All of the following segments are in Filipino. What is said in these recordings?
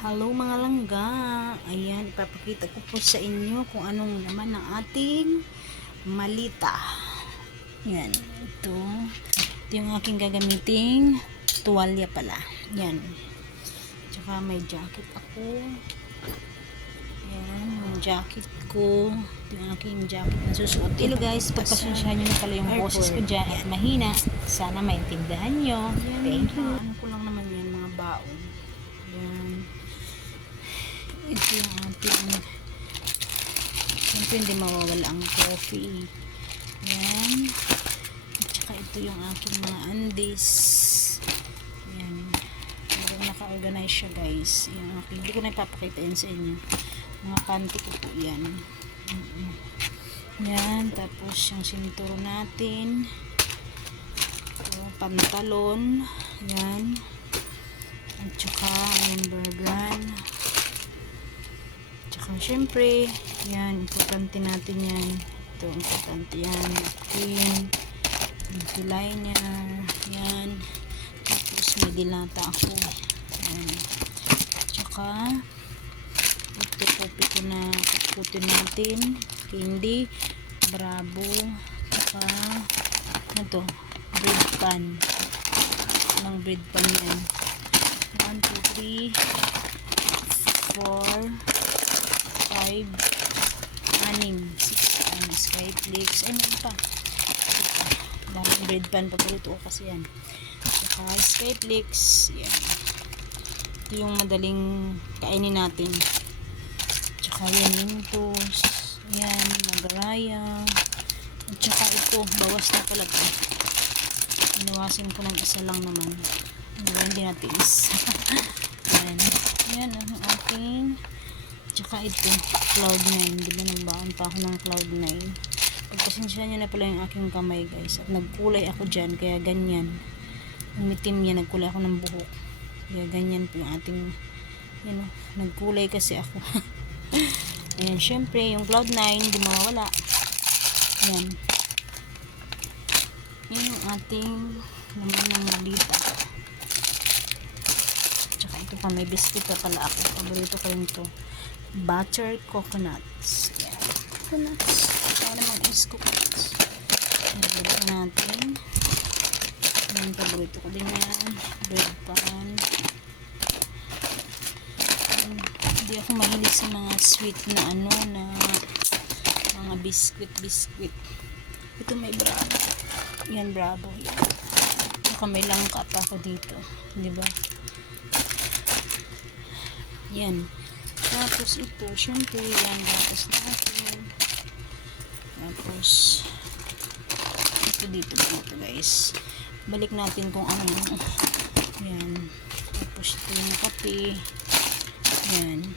Hello mga langga, ayan, ipapakita ko po sa inyo kung anong naman ang ating malita. Yan, ito yung aking gagamiting tuwalya pala. Yan, tsaka may jacket ako. Yan, yung jacket ko, ito yung aking jacket na susuot. Hello guys, pagpasensyahan nyo na pala yung boses ko dyan at mahina. Sana maintindihan nyo. Thank you. Ano ko lang naman yan, mga baon. Yan. Ito yung ating, siyempre hindi mawawala ang coffee. Yan. At saka ito yung aking mga undies. Yan. Naka-organize siya guys. Yung aking, hindi ko na ipapakita yun sa inyo. Mga panty ko po yan. Yan. Tapos yung sinturo natin. Ito, pantalon. Yan. At saka yung bergan. Siyempre, yan, importante natin yan. Ito, importante yan. Napkin, yung liner, yan. Tapos, may dilata ako. Yan. Tsaka, ito, kopi ko na kukutin natin. Candy, Bravo, tsaka, ano to, bread pan. Ilang bread pan yan. 1, 2, 3, 4, 5, 6, skyflakes, ay meron pa. Daming bread pan, paborito ko kasi yan. Saka skyflakes, yan. Ito yung madaling kainin natin. Tsaka yan, Mentos, yan, Nagaraya. At saka ito, bawas na pala ito. Inawasin ko ng isa lang naman. Hindi natin is. Yan, yan ang ating. Tsaka ito, Cloud9. Di ba nagbaon pa ako ng Cloud9? Pagpasensya nyo na pala yung aking kamay guys. At nagkulay ako dyan, kaya ganyan. Umitim niya, nagkulay ako ng buhok. Kaya ganyan po yung ating, yun o, nagkulay kasi ako. Ayan, syempre, yung Cloud9, di mawawala. Ayan. Yan yung ating naman ng malita. Tsaka ito pa, may biscuit pa pala ako. Paborito ko yun to. Butter coconuts. Yan. Coconuts. Kaya naman is coconuts. Nagulog natin. Yan, paborito ko din yan. Bread pan. Hindi ako mahilig sa mga sweet na ano, na mga biscuit. Ito may Bravo. Yan, Bravo. Yan. Saka may langka pa ako dito. Diba? Yan. Tapos ito, syempre, yan, gatas natin. Tapos, ito dito guys. Balik natin kung ano. Yan. Tapos ito yung kape. Yan.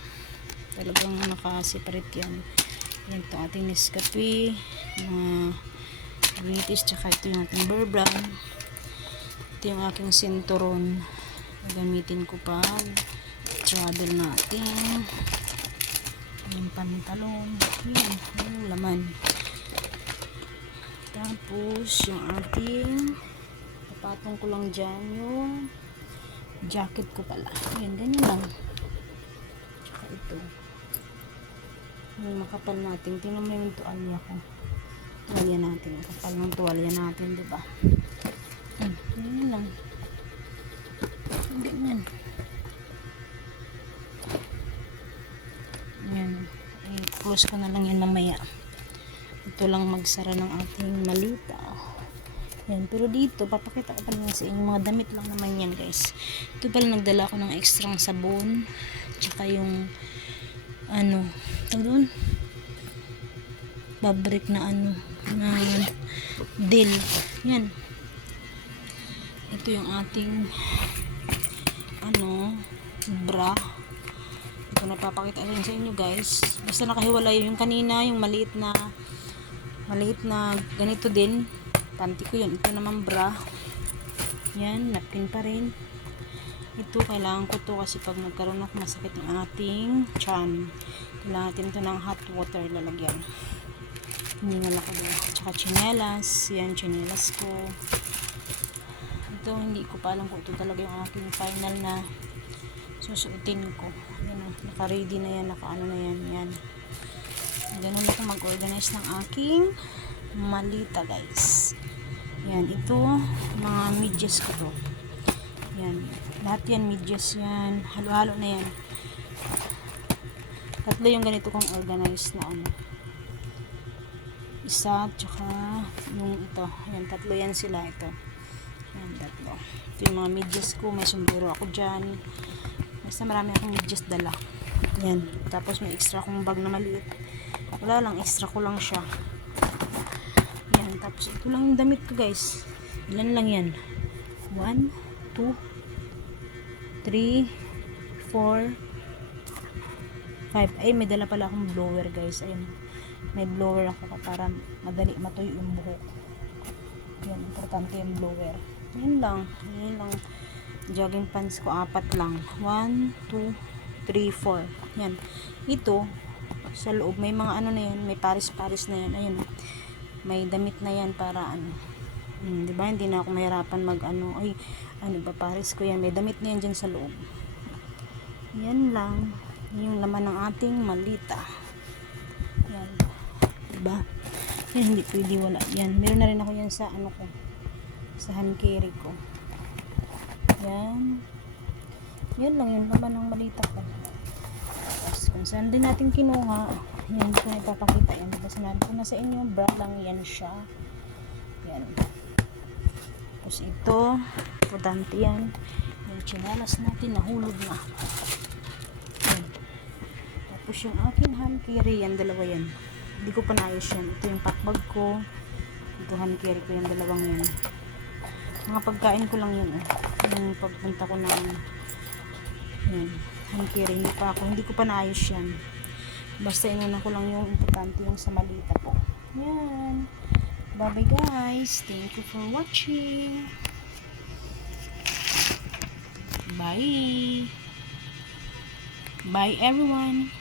Talagang nakaseparate yan. Yan ito ating Nescafe. Mga British, tsaka ito yung ating Bear Brand. Ito yung aking sinturon. Gagamitin ko pa travel natin. Yung pantalon. Yan, yung laman. Tapos, yung ating papatong ko lang dyan yung jacket ko pala. Yan, ganyan lang. Tsaka ito. Yung makapal natin. Tingnan mo yung tuwalya ko. Tuwalya natin. Kapal ng tuwalya natin, diba? Ganyan lang. Ganyan. Yan. I-close ko na lang yan mamaya. Ito lang magsara ng ating malita. Yan. Pero dito, papakita ko pa lang sa inyo. Mga damit lang naman yan guys. Ito pala nagdala ko ng ekstrang sabon. Tsaka yung ano, tawag doon? Fabric na ano, na dill. Yan. Ito yung ating ano, bra. Ito napapakita rin sa inyo guys. Basta nakahiwalay yung kanina, yung maliit na ganito din. Panty ko yun. Ito naman bra. Yan, napkin pa rin. Ito, kailangan ko to kasi pag nagkaroon ako masakit ng ating tiyan. Kailangan natin ito ng hot water lalagyan. Hiningal ako doon. Tsaka chinelas. Yan, chinelas ko. Ito, hindi ko pa alam kung ito talaga yung aking final na susuotin ko. Yan o, naka-ready na yan, naka-ano na yan, yan. Ganun ako mag-organize ng aking malita, guys. Yan, ito, mga medyas ko to. Yan, lahat yan, medyas yan, halo-halo na yan. Tatlo yung ganito kong organize na ano. Isa, tsaka yung ito. Yan, tatlo yan sila, ito. Yan, tatlo. Ito yung mga medyas ko, may sombrero ako dyan. Basta marami akong medyas dala. Yan, tapos may extra akong bag na maliit. Wala lang, extra ko lang siya. Yan, tapos ito lang yung damit ko, guys. Ilan lang yan? 1, 2, 3, 4, 5. Ay, may dala pala akong blower, guys. Ayun, may blower ako para madali matuyo yung buhok. Yan, importante yung blower. Yan lang, yan lang. Jogging pants ko, 4 lang. 1, 2, 3, 4. Yan, ito sa loob, may mga ano na yan, may paris-paris na yan. Ayun, may damit na yan para ano, diba, hindi na ako mahirapan mag ano, ay, ano ba, paris ko yan, may damit na yan dyan sa loob. Yan lang yung laman ng ating malita. Yan, diba, yan, hindi pwede wala yan. Meron na rin ako yan sa ano ko, sa hand carry ko. Yan, yan lang yung laman ng malita ko. Kung saan din natin kinuha, yan, ko na ipapakita yan. Diba, sinabi ko na sa inyo, bra lang yan siya. Yan. Tapos ito, importante yan. Yung chinalas natin, nahulog na. Yan. Tapos yung aking hand carry, yan, dalawa yan. Hindi ko pa naayos yan. Ito yung packbag ko. Ito hand carry ko, yung dalawang yan. Mga pagkain ko lang yun. Yung pagpunta ko na, yan. Hand carry, hindi ko pa naayos yan. Basta inuna ko lang yung importante yung sa malita ko. Yan. Bye bye, guys. Thank you for watching. Bye. Bye, everyone.